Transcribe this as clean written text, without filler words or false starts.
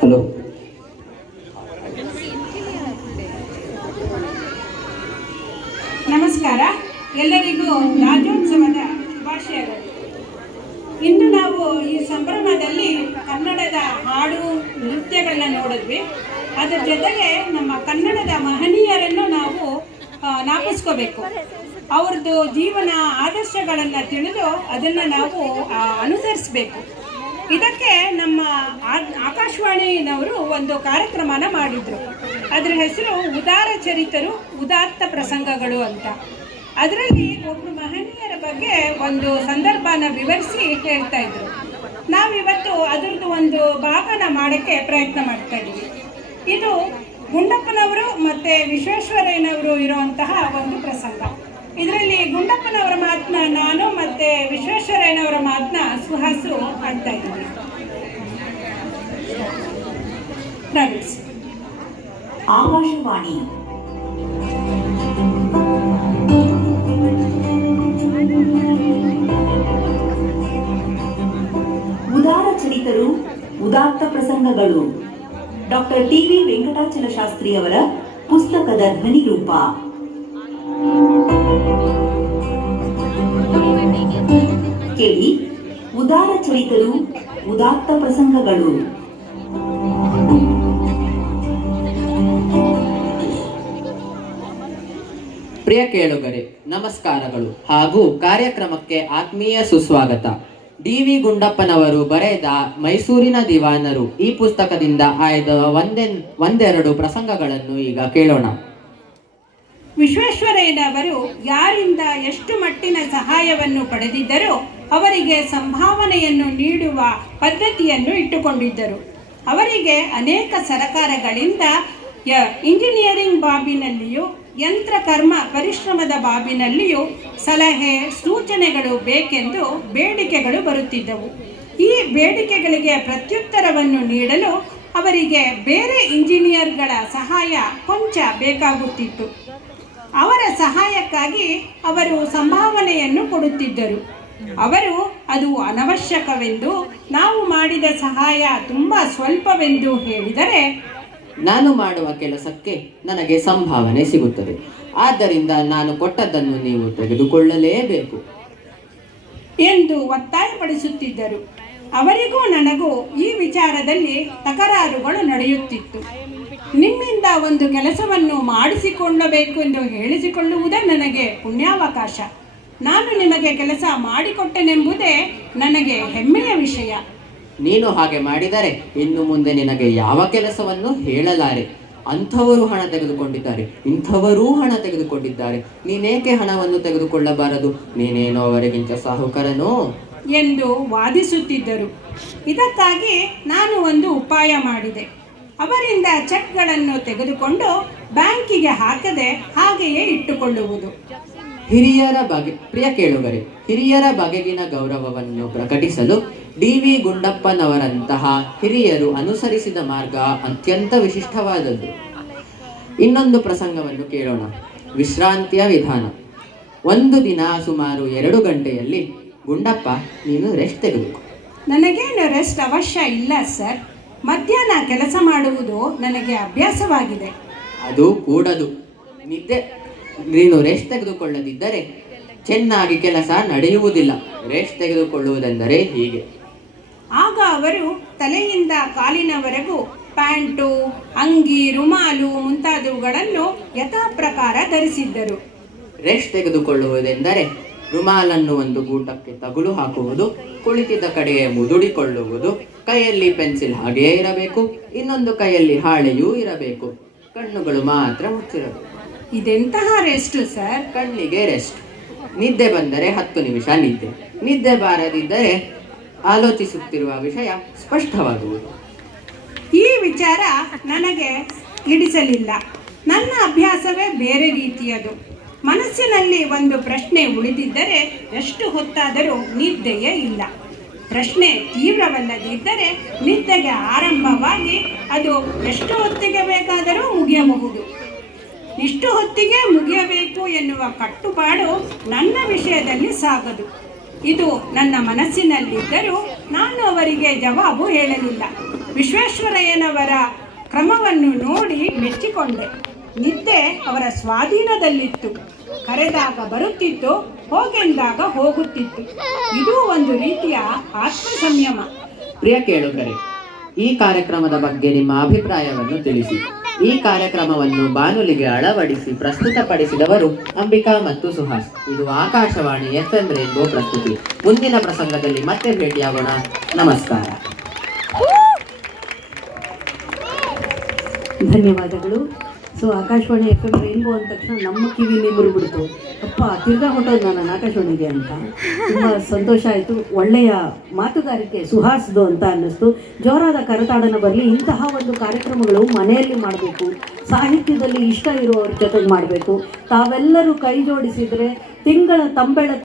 Hello. ನಮಸ್ಕಾರ, ಎಲ್ಲರಿಗೂ ರಾಜ್ಯೋತ್ಸವದ ಶುಭಾಶಯಗಳು. ಇಂದು ನಾವು ಈ ಸಂಭ್ರಮದಲ್ಲಿ ಕನ್ನಡದ ಹಾಡು ನೃತ್ಯಗಳನ್ನ ನೋಡಿದ್ವಿ. ಅದರ ಜೊತೆಗೆ ನಮ್ಮ ಕನ್ನಡದ ಮಹನೀಯರನ್ನು ನಾವು ಜ್ಞಾಪಿಸ್ಕೋಬೇಕು. ಅವ್ರದ್ದು ಜೀವನ ಆದರ್ಶಗಳನ್ನು ತಿಳಿದು ಅದನ್ನು ನಾವು ಅನುಸರಿಸಬೇಕು. ಇದಕ್ಕೆ ನಮ್ಮ ಆಕಾಶವಾಣಿನವರು ಒಂದು ಕಾರ್ಯಕ್ರಮನ ಮಾಡಿದರು. ಅದರ ಹೆಸರು ಉದಾರ ಚರಿತರು ಉದಾತ್ತ ಪ್ರಸಂಗಗಳು ಅಂತ. ಅದರಲ್ಲಿ ಒಬ್ಬರು ಮಹನೀಯರ ಬಗ್ಗೆ ಒಂದು ಸಂದರ್ಭನ ವಿವರಿಸಿ ಹೇಳ್ತಾ ಇದ್ರು. ನಾವಿವತ್ತು ಅದರದ್ದು ಒಂದು ಭಾಗನ ಮಾಡೋಕ್ಕೆ ಪ್ರಯತ್ನ ಮಾಡ್ತಾ ಇದ್ದೀವಿ. ಇದು ಗುಂಡಪ್ಪನವರು ಮತ್ತು ವಿಶ್ವೇಶ್ವರಯ್ಯನವರು ಇರುವಂತಹ ಒಂದು ಪ್ರಸಂಗ. ಇದರಲ್ಲಿ ಗುಂಡಪ್ಪನವರ ಮಾತನ್ನ ನಾನು ಮತ್ತು ವಿಶ್ವೇಶ್ವರಯ್ಯನವರ ಮಾತನ್ನ ಸುಹಾಸು ಆಡ್ತಾ ಇದ್ದೀವಿ. ಆಕಾಶವಾಣಿ ಉದಾರ ಚರಿತರು ಉದಾತ್ತ ಪ್ರಸಂಗಗಳು. Doctor TV. ವೆಂಕಟಾಚಲ ಶಾಸ್ತ್ರಿಯವರ ಪುಸ್ತಕದ ಧ್ವನಿ ರೂಪ. ಕೇಳಿ, ಉದಾರ ಚರಿತರು ಉದಾತ್ತ ಪ್ರಸಂಗಗಳು. ಪ್ರಿಯ ಕೇಳುಗರೆ, ನಮಸ್ಕಾರಗಳು ಹಾಗೂ ಕಾರ್ಯಕ್ರಮಕ್ಕೆ ಆತ್ಮೀಯ ಸುಸ್ವಾಗತ. ಡಿ.ವಿ. ಗುಂಡಪ್ಪನವರು ಬರೆದ ಮೈಸೂರಿನ ದಿವಾನರು ಈ ಪುಸ್ತಕದಿಂದ ಆಯ್ದ ಒಂದೆರಡು ಪ್ರಸಂಗಗಳನ್ನು ಈಗ ಕೇಳೋಣ. ವಿಶ್ವೇಶ್ವರಯ್ಯನವರು ಯಾರಿಂದ ಎಷ್ಟು ಮಟ್ಟಿನ ಸಹಾಯವನ್ನು ಪಡೆದಿದ್ದರೋ ಅವರಿಗೆ ಸಂಭಾವನೆಯನ್ನು ನೀಡುವ ಪದ್ಧತಿಯನ್ನು ಇಟ್ಟುಕೊಂಡಿದ್ದರು. ಅವರಿಗೆ ಅನೇಕ ಸರಕಾರಗಳಿಂದ ಇಂಜಿನಿಯರಿಂಗ್ ಬಾಬಿನಲ್ಲಿಯೂ ಯಂತ್ರಕರ್ಮ ಪರಿಶ್ರಮದ ಬಾಬಿನಲ್ಲಿಯೂ ಸಲಹೆ ಸೂಚನೆಗಳು ಬೇಕೆಂದು ಬೇಡಿಕೆಗಳು ಬರುತ್ತಿದ್ದವು. ಈ ಬೇಡಿಕೆಗಳಿಗೆ ಪ್ರತ್ಯುತ್ತರವನ್ನು ನೀಡಲು ಅವರಿಗೆ ಬೇರೆ ಇಂಜಿನಿಯರ್ಗಳ ಸಹಾಯ ಕೊಂಚ ಬೇಕಾಗುತ್ತಿತ್ತು. ಅವರ ಸಹಾಯಕ್ಕಾಗಿ ಅವರು ಸಂಭಾವನೆಯನ್ನು ಕೊಡುತ್ತಿದ್ದರು. ಅವರು ಅದು ಅನವಶ್ಯಕವೆಂದು, ನಾವು ಮಾಡಿದ ಸಹಾಯ ತುಂಬ ಸ್ವಲ್ಪವೆಂದು ಹೇಳಿದರೆ, ನಾನು ಮಾಡುವ ಕೆಲಸಕ್ಕೆ ನನಗೆ ಸಂಭಾವನೆ ಸಿಗುತ್ತದೆ, ಆದ್ದರಿಂದ ನಾನು ಕೊಟ್ಟದ್ದನ್ನು ನೀವು ತೆಗೆದುಕೊಳ್ಳಲೇಬೇಕು ಎಂದು ಒತ್ತಾಯಪಡಿಸುತ್ತಿದ್ದರು. ಅವರಿಗೂ ನನಗೂ ಈ ವಿಚಾರದಲ್ಲಿ ತಕರಾರುಗಳು ನಡೆಯುತ್ತಿತ್ತು. ನಿಮ್ಮಿಂದ ಒಂದು ಕೆಲಸವನ್ನು ಮಾಡಿಸಿಕೊಳ್ಳಬೇಕು ಎಂದು ಹೇಳಿಸಿಕೊಳ್ಳುವುದೇ ನನಗೆ ಪುಣ್ಯಾವಕಾಶ. ನಾನು ನಿಮಗೆ ಕೆಲಸ ಮಾಡಿಕೊಟ್ಟೆನೆಂಬುದೇ ನನಗೆ ಹೆಮ್ಮೆಯ ವಿಷಯ. ನೀನು ಹಾಗೆ ಮಾಡಿದರೆ ಇನ್ನು ಮುಂದೆ ನಿನಗೆ ಯಾವ ಕೆಲಸವನ್ನು ಹೇಳಲಾರೆ. ಅಂಥವರು ಹಣ ತೆಗೆದುಕೊಂಡಿದ್ದಾರೆ, ಇಂಥವರೂ ಹಣ ತೆಗೆದುಕೊಂಡಿದ್ದಾರೆ, ನೀನೇಕೆ ಹಣವನ್ನು ತೆಗೆದುಕೊಳ್ಳಬಾರದು? ನೀನೇನೋ ಅವರಿಗಿಂತ ಸಾಹುಕಾರನೋ ಎಂದು ವಾದಿಸುತ್ತಿದ್ದರು. ಇದಕ್ಕಾಗಿ ನಾನು ಒಂದು ಉಪಾಯ ಮಾಡಿದೆ. ಅವರಿಂದ ಚೆಕ್ಗಳನ್ನು ತೆಗೆದುಕೊಂಡು ಬ್ಯಾಂಕಿಗೆ ಹಾಕದೆ ಹಾಗೆಯೇ ಇಟ್ಟುಕೊಳ್ಳುವುದು. ಪ್ರಿಯ ಕೇಳುಗರೆ, ಹಿರಿಯರ ಬಗೆಗಿನ ಗೌರವವನ್ನು ಪ್ರಕಟಿಸಲು ಡಿ.ವಿ. ಗುಂಡಪ್ಪನವರಂತಹ ಹಿರಿಯರು ಅನುಸರಿಸಿದ ಮಾರ್ಗ ಅತ್ಯಂತ ವಿಶಿಷ್ಟವಾದದ್ದು. ಇನ್ನೊಂದು ಪ್ರಸಂಗವನ್ನು ಕೇಳೋಣ. ವಿಶ್ರಾಂತಿಯ ವಿಧಾನ. ಒಂದು ದಿನ ಸುಮಾರು 2 ಗಂಟೆಯಲ್ಲಿ, ಗುಂಡಪ್ಪ, ನೀನು ರೆಸ್ಟ್ ತೆಗೆದುಕೋ. ನನಗೇನು ರೆಸ್ಟ್ ಅವಶ್ಯ ಇಲ್ಲ ಸರ್. ಮಧ್ಯಾಹ್ನ ಕೆಲಸ ಮಾಡುವುದು ನನಗೆ ಅಭ್ಯಾಸವಾಗಿದೆ. ಅದು ಕೂಡದು. ನೀನು ರೆಸ್ಟ್ ತೆಗೆದುಕೊಳ್ಳದಿದ್ದರೆ ಚೆನ್ನಾಗಿ ಕೆಲಸ ನಡೆಯುವುದಿಲ್ಲ. ರೆಸ್ಟ್ ತೆಗೆದುಕೊಳ್ಳುವುದೆಂದರೆ ಹೀಗೆ. ಆಗ ಅವರು ತಲೆಯಿಂದ ಕಾಲಿನವರೆಗೂ ಪ್ಯಾಂಟು, ಅಂಗಿ, ರುಮಾಲು ಮುಂತಾದವುಗಳನ್ನು ಯಥಾಪ್ರಕಾರ ಧರಿಸಿದ್ದರು. ರೆಸ್ಟ್ ತೆಗೆದುಕೊಳ್ಳುವುದೆಂದರೆ ರುಮಾಲನ್ನು ಒಂದು ಗೂಟಕ್ಕೆ ತಗುಲು ಹಾಕುವುದು, ಕುಳಿತಿದ್ದ ಕಡೆಯೇ ಮುದುಡಿಕೊಳ್ಳುವುದು, ಕೈಯಲ್ಲಿ ಪೆನ್ಸಿಲ್ ಹಾಗೆಯೇ ಇರಬೇಕು, ಇನ್ನೊಂದು ಕೈಯಲ್ಲಿ ಹಾಳೆಯೂ ಇರಬೇಕು, ಕಣ್ಣುಗಳು ಮಾತ್ರ ಮುಚ್ಚಿರಬೇಕು. ಇದೆಂತಹ ರೆಸ್ಟ್ ಸರ್? ಕಣ್ಣಿಗೆ ರೆಸ್ಟ್. ನಿದ್ದೆ ಬಂದರೆ 10 ನಿಮಿಷ ನಿದ್ದೆ, ನಿದ್ದೆ ಬಾರದಿದ್ದರೆ ಆಲೋಚಿಸುತ್ತಿರುವ ವಿಷಯ ಸ್ಪಷ್ಟವಾಗುವುದು. ಈ ವಿಚಾರ ನನಗೆ ಹಿಡಿಸಲಿಲ್ಲ. ನನ್ನ ಅಭ್ಯಾಸವೇ ಬೇರೆ ರೀತಿಯದು. ಮನಸ್ಸಿನಲ್ಲಿ ಒಂದು ಪ್ರಶ್ನೆ ಉಳಿದಿದ್ದರೆ ಎಷ್ಟು ಹೊತ್ತಾದರೂ ನಿದ್ದೆಯೇ ಇಲ್ಲ. ಪ್ರಶ್ನೆ ತೀವ್ರವಲ್ಲದಿದ್ದರೆ ನಿದ್ದೆಗೆ ಆರಂಭವಾಗಿ ಅದು ಎಷ್ಟು ಹೊತ್ತಿಗೆ ಬೇಕಾದರೂ ಮುಗಿಯಬಹುದು. ಇಷ್ಟು ಹೊತ್ತಿಗೆ ಮುಗಿಯಬೇಕು ಎನ್ನುವ ಕಟ್ಟುಪಾಡು ನನ್ನ ವಿಷಯದಲ್ಲಿ ಸಾಗದು. ಇದು ನನ್ನ ಮನಸ್ಸಿನಲ್ಲಿದ್ದರೂ ನಾನು ಅವರಿಗೆ ಜವಾಬು ಹೇಳಲಿಲ್ಲ. ವಿಶ್ವೇಶ್ವರಯ್ಯನವರ ಕ್ರಮವನ್ನು ನೋಡಿ ಮೆಚ್ಚಿಕೊಂಡೆ. ನಿದ್ದೆ ಅವರ ಸ್ವಾಧೀನದಲ್ಲಿತ್ತು. ಕರೆದಾಗ ಬರುತ್ತಿತ್ತು, ಹೋಗೆಂದಾಗ ಹೋಗುತ್ತಿತ್ತು. ಇದು ಒಂದು ರೀತಿಯ ಆತ್ಮ ಸಂಯಮ. ಪ್ರಿಯ ಕೇಳುಗರೆ, ಈ ಕಾರ್ಯಕ್ರಮದ ಬಗ್ಗೆ ನಿಮ್ಮ ಅಭಿಪ್ರಾಯವನ್ನು ತಿಳಿಸಿ. ಈ ಕಾರ್ಯಕ್ರಮವನ್ನು ಬಾನುಲಿಗೆ ಅಳವಡಿಸಿ ಪ್ರಸ್ತುತಪಡಿಸಿದವರು ಅಂಬಿಕಾ ಮತ್ತು ಸುಹಾಸ್. ಇದು ಆಕಾಶವಾಣಿ FM ರೇನ್ಬೋ ಪ್ರಸ್ತುತಿ. ಮುಂದಿನ ಪ್ರಸಂಗದಲ್ಲಿ ಮತ್ತೆ ಭೇಟಿಯಾಗೋಣ. ನಮಸ್ಕಾರ. ಧನ್ಯವಾದಗಳು. ಸೊ ಆಕಾಶವಾಣಿ FM ರೇನ್ಬೋ ಅಂದ ತಕ್ಷಣ ನಮ್ಮ ಕಿವಿ ನಿಮುರುಬಿಡ್ತು. ಅಪ್ಪ ತಿರ್ಗಾ ಹೊಟ್ಟೋದು ನಾನು ಆಕಾಶವಾಣಿಗೆ ಅಂತ. ತುಂಬ ಸಂತೋಷ ಆಯಿತು. ಒಳ್ಳೆಯ ಮಾತುಗಾರಿಕೆ ಸುಹಾಸ್ದು ಅಂತ ಅನ್ನಿಸ್ತು. ಜೋರಾದ ಕರತಾಡನ ಬರಲಿ. ಇಂತಹ ಒಂದು ಕಾರ್ಯಕ್ರಮಗಳು ಮನೆಯಲ್ಲಿ ಮಾಡಬೇಕು, ಸಾಹಿತ್ಯದಲ್ಲಿ ಇಷ್ಟ ಇರುವವ್ರ ಜೊತೆಗೆ ಮಾಡಬೇಕು. ತಾವೆಲ್ಲರೂ ಕೈ ಜೋಡಿಸಿದರೆ ತಿಂಗಳ ತಂಬೆಳ